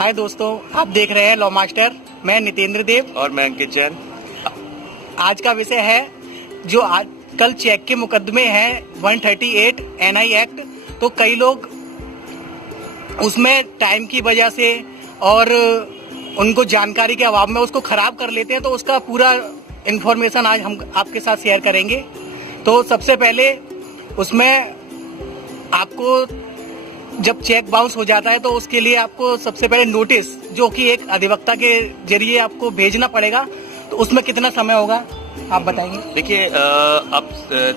हाय दोस्तों, आप देख रहे हैं लॉ मास्टर। मैं नितेंद्र देव और मैं अंकित जैन। आज का विषय है जो आजकल चेक के मुकदमे हैं 138 एनआई एक्ट। तो कई लोग उसमें टाइम की वजह से और उनको जानकारी के अभाव में उसको खराब कर लेते हैं, तो उसका पूरा इन्फॉर्मेशन आज हम आपके साथ शेयर करेंगे। तो सबसे पहले उसमें आपको जब चेक बाउंस हो जाता है तो उसके लिए आपको सबसे पहले नोटिस, जो कि एक अधिवक्ता के जरिए आपको भेजना पड़ेगा। तो उसमें कितना समय होगा आप बताएंगे? देखिए, अब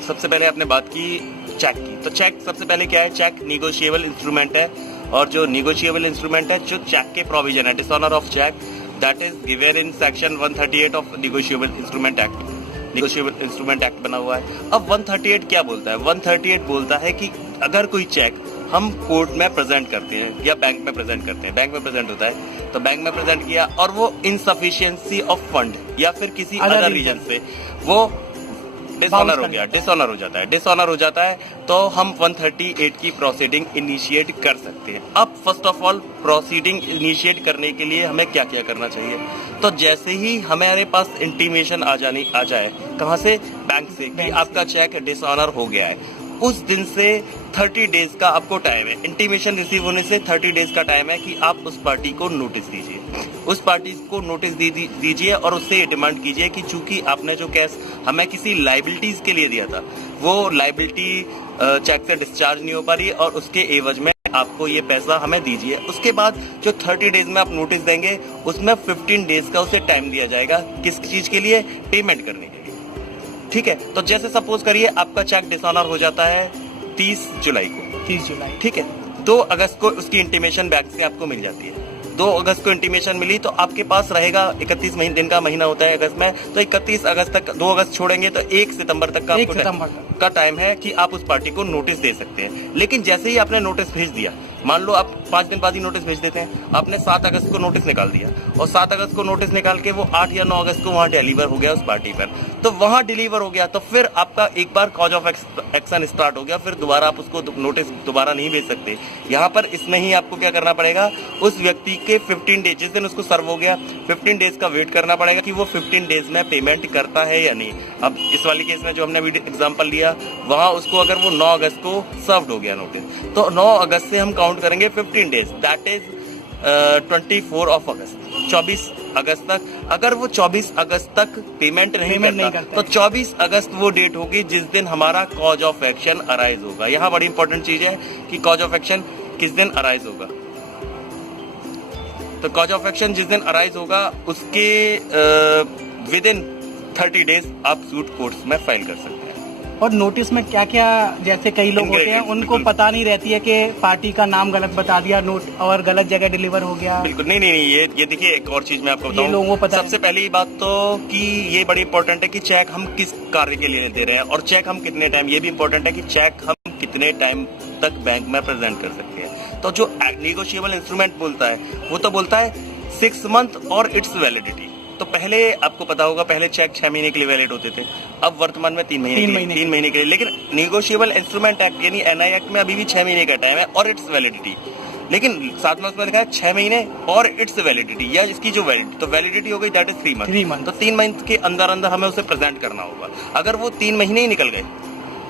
सबसे पहले आपने बात की चेक की, तो चेक सबसे पहले क्या है? चेक निगोशिएबल इंस्ट्रूमेंट है, और जो निगोशिएबल इंस्ट्रूमेंट है, जो चेक के प्रोविजन है, dishonour of cheque, that is given in section 138 of negotiable instrument act. Negotiable instrument act बना हुआ है। अब 138 क्या बोलता है? 138 बोलता है कि अगर कोई चेक हम कोर्ट में प्रेजेंट करते हैं या बैंक में प्रेजेंट करते हैं, बैंक में प्रेजेंट होता है, तो बैंक में प्रेजेंट किया और वो इनसफिशिएंसी ऑफ फंड या फिर किसी अदर रीजन से वो डिसऑनर हो गया, डिसऑनर हो जाता है, डिसऑनर हो जाता है, तो हम 138 की प्रोसीडिंग इनिशिएट कर सकते हैं। अब first of all proceeding initiate करने के लिए हमें क्या क्या करना चाहिए? तो जैसे ही हमारे पास इंटीमेशन आ जाए, कहाँ से? बैंक से, कि आपका चेक डिसऑनर हो गया है, उस दिन से 30 डेज का आपको टाइम है। इंटीमेशन रिसीव होने से 30 डेज का टाइम है कि आप उस पार्टी को नोटिस दीजिए, उस पार्टी को नोटिस दीजिए और उससे ये डिमांड कीजिए कि चूंकि आपने जो कैश हमें किसी लाइबिलिटीज के लिए दिया था, वो लाइबिलिटी चेक से डिस्चार्ज नहीं हो पा रही है और उसके एवज में आपको ये पैसा हमें दीजिए। उसके बाद जो 30 डेज में आप नोटिस देंगे, उसमें 15 डेज का उसे टाइम दिया जाएगा। किस चीज के लिए? पेमेंट करने के लिए। ठीक है, तो जैसे सपोज करिए आपका चेक डिसऑनर हो जाता है 30 जुलाई को। 30 जुलाई, ठीक है, 2 अगस्त को उसकी इंटीमेशन बैंक से आपको मिल जाती है। 2 अगस्त को इंटीमेशन मिली तो आपके पास रहेगा 31 दिन का महीना होता है अगस्त में, तो 31 अगस्त तक, 2 अगस्त छोड़ेंगे तो 1 सितंबर तक का आपको टाइम है कि आप उस पार्टी को नोटिस दे सकते हैं। लेकिन जैसे ही आपने नोटिस भेज दिया, मान लो आप 5 दिन बाद ही नोटिस भेज देते हैं, आपने 7 अगस्त को नोटिस निकाल दिया और 7 अगस्त को नोटिस निकाल के वो 8 या 9 अगस्त को वहां डिलीवर हो गया उस पार्टी पर, तो वहां डिलीवर हो गया, तो फिर आपका एक बार कॉज ऑफ एक्शन स्टार्ट हो गया, फिर दोबारा आप उसको नोटिस दोबारा नहीं भेज सकते। यहाँ पर इसमें ही आपको क्या करना पड़ेगा? उस व्यक्ति के 15 डेज, जिस दिन उसको सर्व हो गया, 15 डेज का वेट करना पड़ेगा कि वो 15 डेज में पेमेंट करता है या नहीं। अब इस वाले केस में जो हमने एग्जाम्पल लिया, वहां उसको अगर वो 9 अगस्त को सर्व हो गया नोटिस, तो 9 अगस्त से हम काउंट करेंगे 15 डेज, दैट इज 24 ऑफ अगस्त, 24 अगस्त तक। अगर वो 24 अगस्त तक पेमेंट नहीं करता तो 24 अगस्त वो डेट होगी जिस दिन हमारा कॉज ऑफ एक्शन अराइज होगा। यहाँ बड़ी इंपॉर्टेंट चीज है कि कॉज ऑफ एक्शन किस दिन अराइज होगा। तो कॉज ऑफ एक्शन जिस दिन अराइज होगा उसके विद इन 30 डेज आप सूट कोर्ट्स में फाइल कर सकते हैं। और नोटिस में क्या क्या, जैसे कई लोग होते हैं उनको पता नहीं रहती है कि पार्टी का नाम गलत बता दिया नोट और गलत जगह डिलीवर हो गया। बिल्कुल नहीं, ये देखिए, एक और चीज मैं आपको बताऊं, लोगों को पता। सबसे पहली बात तो कि ये बड़ी इंपॉर्टेंट है कि चेक हम किस कार्य के लिए दे रहे हैं और चेक हम कितने टाइम, ये भी इंपॉर्टेंट है कि चेक हम कितने टाइम तक बैंक में प्रेजेंट कर सकते हैं। तो जो निगोशिएबल इंस्ट्रूमेंट बोलता है, वो तो बोलता है 6 मंथ और इट्स वैलिडिटी। तो पहले आपको पता होगा, पहले चेक 6 महीने के लिए वैलिड होते थे, अब वर्तमान में 3 महीने के लिए। लेकिन निगोशिएबल इंस्ट्रूमेंट एक्ट यानी एनआई एक्ट में अभी भी 6 महीने का टाइम है और इट्स वैलिडिटी, लेकिन साथ में उसमें लिखा है 6 महीने और इट्स वैलिडिटी, या इसकी जो वैलिडिटी, तो वैलिडिटी हो गई दैट इज 3 मंथ। तो 3 मंथ के अंदर अंदर हमें उसे प्रेजेंट करना होगा। अगर वो 3 महीने ही निकल गए,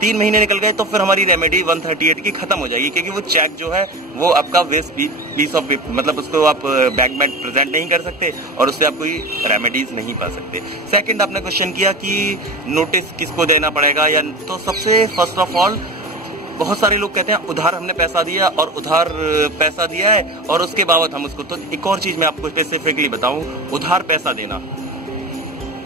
3 महीने निकल गए, तो फिर हमारी रेमेडी 138 की खत्म हो जाएगी, क्योंकि वो चेक जो है वो आपका वेस्ट पीस ऑफ, मतलब उसको आप बैंक में प्रेजेंट नहीं कर सकते और उससे आप कोई रेमेडीज नहीं पा सकते। सेकंड, आपने क्वेश्चन किया कि नोटिस किसको देना पड़ेगा, या तो सबसे फर्स्ट ऑफ ऑल, बहुत सारे लोग कहते हैं उधार हमने पैसा दिया और उधार पैसा दिया है और उसके बाबत हम उसको, तो एक और चीज मैं आपको स्पेसिफिकली बताऊं, उधार पैसा देना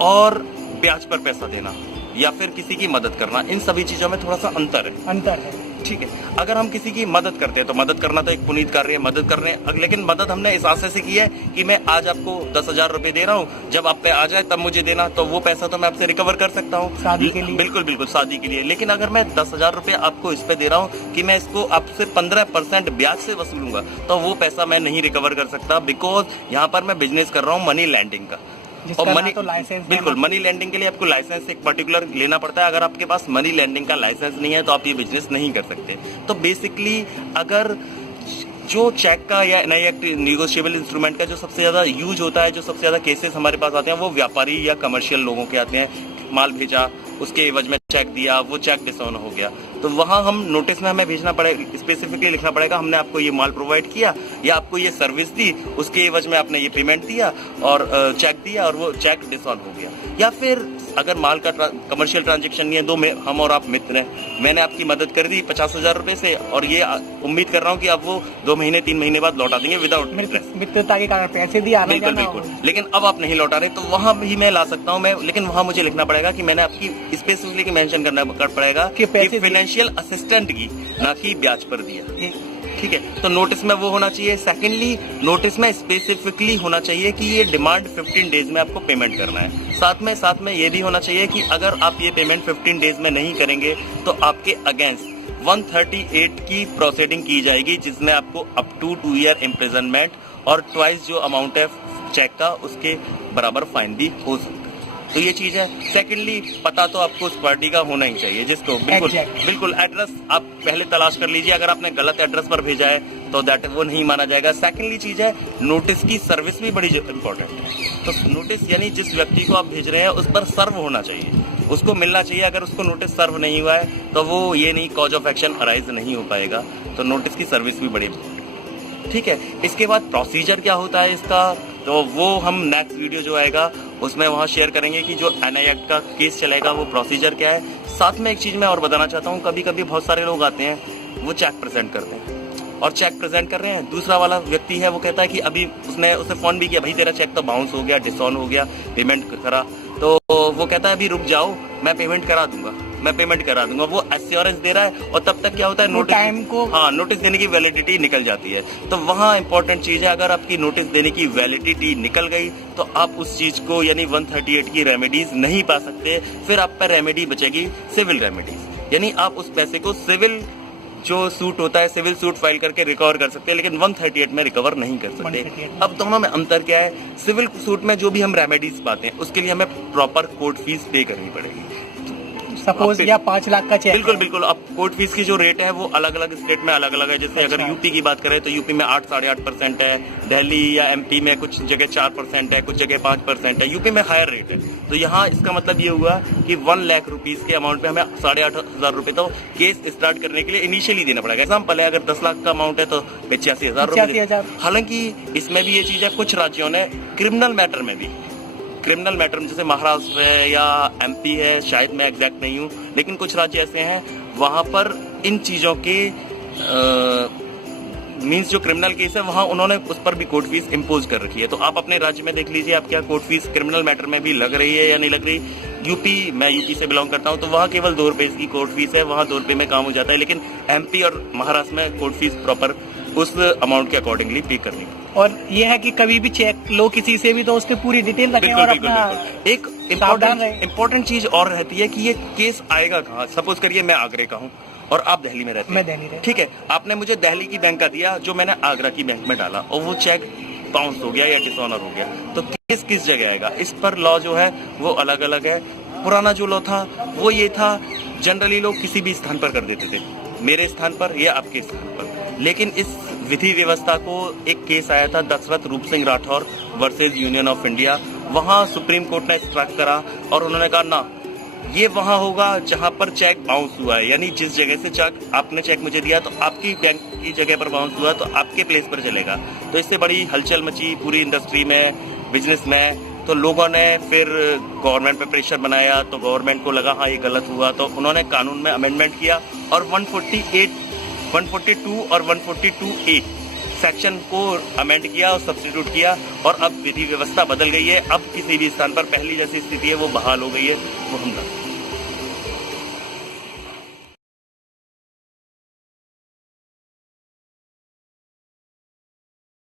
और ब्याज पर पैसा देना या फिर किसी की मदद करना, इन सभी चीजों में थोड़ा सा अंतर है। ठीक है, अगर हम किसी की मदद करते हैं तो मदद करना तो एक पुनीत कार्य है, मदद कर रहे हैं, लेकिन मदद हमने इस आशय से की है कि मैं आज आपको 10,000 रुपए दे रहा हूँ, जब आप पे आ जाए तब मुझे देना, तो वो पैसा तो मैं आपसे रिकवर कर सकता हूँ शादी के लिए। बिल्कुल शादी के लिए। लेकिन अगर मैं 10,000 रुपए आपको इस पे दे रहा हूँ कि मैं इसको आपसे 15% ब्याज से वसूलूंगा, तो वो पैसा मैं नहीं रिकवर कर सकता, बिकॉज यहाँ पर मैं बिजनेस कर रहा हूँ मनी लैंडिंग का। और मनी तो लाइसेंस, बिल्कुल मनी लैंडिंग के लिए आपको लाइसेंस एक पर्टिकुलर लेना पड़ता है। अगर आपके पास मनी लैंडिंग का लाइसेंस नहीं है तो आप ये बिजनेस नहीं कर सकते। तो बेसिकली अगर जो चेक का या एनआई एक्ट निगोशिएबल इंस्ट्रूमेंट का जो सबसे ज्यादा यूज होता है, जो सबसे ज्यादा केसेस हमारे पास आते हैं, वो व्यापारी या कमर्शियल लोगों के आते हैं। माल भेजा, उसके एवज में चेक दिया, वो चेक डिसऑन हो गया, तो वहां हम नोटिस में हमें भेजना पड़ेगा, स्पेसिफिकली लिखना पड़ेगा हमने आपको ये माल प्रोवाइड किया या आपको ये सर्विस दी, उसके एवज में आपने ये पेमेंट दिया और चेक दिया और वो चेक डिसऑन हो गया। या फिर अगर माल का कमर्शियल ट्रांजेक्शन नहीं है, हम और आप मित्र हैं, मैंने आपकी मदद कर दी 50,000 रुपए से और ये उम्मीद कर रहा हूँ कि आप वो 2 महीने 3 महीने बाद लौटा देंगे विदाउट इंटरेस्ट, मित्रता के कारण पैसे दिए, आना बिल्कुल जाना बिल्कुल, लेकिन अब आप नहीं लौटा रहे, तो वहां भी मैं ला सकता हूं मैं, लेकिन वहां मुझे लिखना पड़ेगा कि मैंने आपकी स्पेसिफिकली मेंशन करना पड़ेगा कि पैसे फाइनेंशियल असिस्टेंट की, ना कि ब्याज पर दिया। ठीक है, तो नोटिस में वो होना चाहिए। सेकेंडली, नोटिस में स्पेसिफिकली होना चाहिए कि ये डिमांड 15 डेज में आपको पेमेंट करना है। साथ में ये भी होना चाहिए कि अगर आप ये पेमेंट 15 डेज में नहीं करेंगे तो आपके अगेंस्ट 138 की प्रोसीडिंग की जाएगी, जिसमें आपको अप टू 2 ईयर इम्प्रिजनमेंट और ट्वाइस जो अमाउंट है चेक का उसके बराबर फाइन भी हो सकता है। तो ये चीज है। सेकेंडली, पता तो आपको उस पार्टी का होना ही चाहिए जिसको बिल्कुल एड्रेस आप पहले तलाश कर लीजिए। अगर आपने गलत एड्रेस पर भेजा है तो दैट वो नहीं माना जाएगा। सेकेंडली चीज है, नोटिस की सर्विस भी बड़ी इंपॉर्टेंट है। तो नोटिस यानी जिस व्यक्ति को आप भेज रहे हैं उस पर सर्व होना चाहिए, उसको मिलना चाहिए। अगर उसको नोटिस सर्व नहीं हुआ है तो वो ये नहीं कॉज ऑफ एक्शन अराइज नहीं हो पाएगा। तो नोटिस की सर्विस भी बड़ी इंपॉर्टेंट है। ठीक है, इसके बाद प्रोसीजर क्या होता है इसका, तो वो हम नेक्स्ट वीडियो जो आएगा उसमें वहाँ शेयर करेंगे कि जो एनआई एक्ट का केस चलेगा वो प्रोसीजर क्या है। साथ में एक चीज मैं और बताना चाहता हूँ, कभी कभी बहुत सारे लोग आते हैं, वो चेक प्रेजेंट करते हैं और चेक प्रेजेंट कर रहे हैं, दूसरा वाला व्यक्ति है वो कहता है कि अभी उसे फोन भी किया, भाई तेरा चेक तो बाउंस हो गया, डिसऑन हो गया, पेमेंट करा, तो वो कहता है अभी रुक जाओ, मैं पेमेंट करा दूंगा। वो एश्योरेंस दे रहा है और तब तक क्या होता है, नोटिस टाइम को नोटिस देने की वैलिडिटी निकल जाती है। तो वहाँ इंपॉर्टेंट चीज है, अगर आपकी नोटिस देने की वैलिडिटी निकल गई तो आप उस चीज को यानी 138 की रेमेडीज नहीं पा सकते। फिर आप पर रेमेडी बचेगी सिविल रेमेडीज, यानी आप उस पैसे को सिविल जो सूट होता है, सिविल सूट फाइल करके रिकवर कर सकते हैं, लेकिन 138 में रिकवर नहीं कर सकते। अब दोनों में अंतर क्या है, सिविल सूट में जो भी हम रेमेडीज पाते हैं उसके लिए हमें प्रॉपर कोर्ट फीस पे करनी पड़ेगी। सपोज या 5 लाख का चेक, बिल्कुल। अब कोर्ट फीस की जो रेट है वो अलग अलग स्टेट में अलग अलग है। जैसे अगर यूपी की बात करें तो यूपी में 8-8.5% है, दिल्ली या एमपी में कुछ जगह 4% है, कुछ जगह 5% है, यूपी में हायर रेट है। तो यहाँ इसका मतलब ये हुआ कि 1 लाख रुपीज के अमाउंट पे हमें 8,500 रुपए तो केस स्टार्ट करने के लिए इनिशियली देना पड़ेगा। एग्जाम्पल है, अगर 10 लाख का अमाउंट है तो 85,000 रुपए। हालांकि इसमें भी ये चीज है, कुछ राज्यों ने क्रिमिनल मैटर में जैसे महाराष्ट्र है या एमपी है, शायद मैं एग्जैक्ट नहीं हूँ, लेकिन कुछ राज्य ऐसे हैं वहां पर इन चीजों के मींस जो क्रिमिनल केस है वहां उन्होंने उस पर भी कोर्ट फीस इम्पोज कर रखी है। तो आप अपने राज्य में देख लीजिए आप क्या कोर्ट फीस क्रिमिनल मैटर में भी लग रही है या नहीं लग रही। मैं यूपी से बिलोंग करता हूं तो वहां केवल 2 रुपए की कोर्ट फीस है, वहां 2 रुपए में काम हो जाता है। लेकिन एमपी और महाराष्ट्र में कोर्ट फीस प्रॉपर उस अमाउंट के अकॉर्डिंगली पे करनी है। और ये है कि कभी भी चेक लो किसी से भी तो उसकी पूरी डिटेल रखें और अपना एक इम्पोर्टेंट चीज और रहती है कि ये केस आएगा कहाँ। सपोज करिए मैं आगरे का हूँ और आप दिल्ली में रहते हैं, ठीक है, आपने मुझे दिल्ली की बैंक का दिया जो मैंने आगरा की बैंक में डाला और वो चेक बाउंस हो गया या डिसऑनर हो गया, तो केस किस जगह आएगा। इस पर लॉ जो है वो अलग अलग है। पुराना जो लॉ था वो ये था, जनरली लोग किसी भी स्थान पर कर देते थे, मेरे स्थान पर या आपके स्थान पर। लेकिन इस विधि व्यवस्था को एक केस आया था दशरथ रूप Singh Rathore versus union of India. वहां सुप्रीम कोर्ट ने स्ट्राइक करा और उन्होंने कहा ना, ये वहां होगा जहां पर चेक बाउंस हुआ है, यानी जिस जगह से चेक आपने चेक मुझे दिया तो आपकी बैंक की जगह पर बाउंस हुआ तो आपके प्लेस पर चलेगा। तो इससे बड़ी हलचल मची पूरी इंडस्ट्री में, बिजनेस में। तो लोगों ने फिर गवर्नमेंट पे प्रेशर बनाया, तो गवर्नमेंट को लगा हाँ ये गलत हुआ, तो उन्होंने कानून में अमेंडमेंट किया और 142 और 142A सेक्शन को अमेंड किया और सब्स्टिट्यूट किया और अब विधि व्यवस्था बदल गई है। अब किसी भी स्थान पर पहली जैसी स्थिति है वो बहाल हो गई है, वो हम